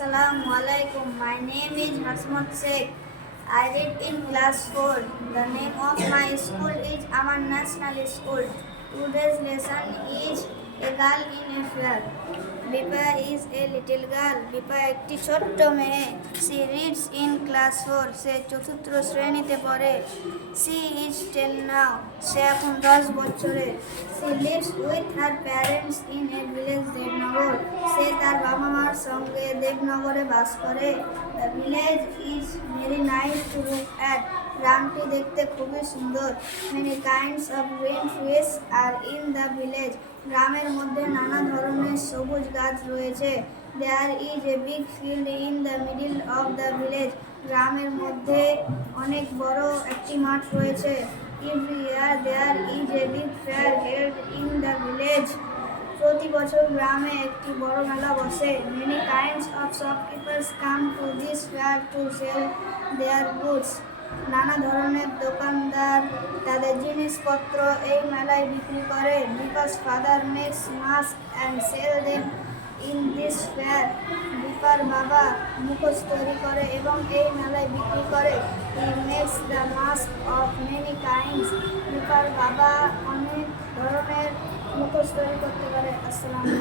Assalamu alaikum. My name is Hasmut Sheikh. I read in class 4. The name of my school is Aman National School. Today's lesson is a girl in a fair. Bipa is a little girl. Bipa একটি ছোট্ট মেয়ে. She reads in class 4. সে চতুর্থ শ্রেণীতে পড়ে. She is 10 now. সে এখন 10 বছরের. She lives with her parents in a village Debnagar. সে তার বাবা মার সঙ্গে দেবনগরে বাস করে. The village is very nice to look at. গ্রামটি দেখতে খুবই সুন্দর. Many kinds of green trees are in the village. গ্রামের মধ্যে নানা ধরনের সবুজ গাছ রয়েছে. There is a big field in the middle of the village. গ্রামের মধ্যে অনেক বড় একটি মাঠ রয়েছে. Every year there is a big fair held in the village. প্রতি বছর গ্রামে একটি বড় মেলা বসে. Many kinds of shopkeepers come to this fair to sell their goods. নানা ধরনের দোকানদার তাদের জিনিসপত্র এই মেলায় বিক্রি করে. Bipa's father makes masks and sell them in this fair. বিপার বাবা মুখোশ তৈরি করে এবং এই মেলায় বিক্রি করে. He makes the mask of many kinds. বিপার বাবা অনেক ধরনের মুখোশ তৈরি করতে পারে. আসসালামু আলাইকুম.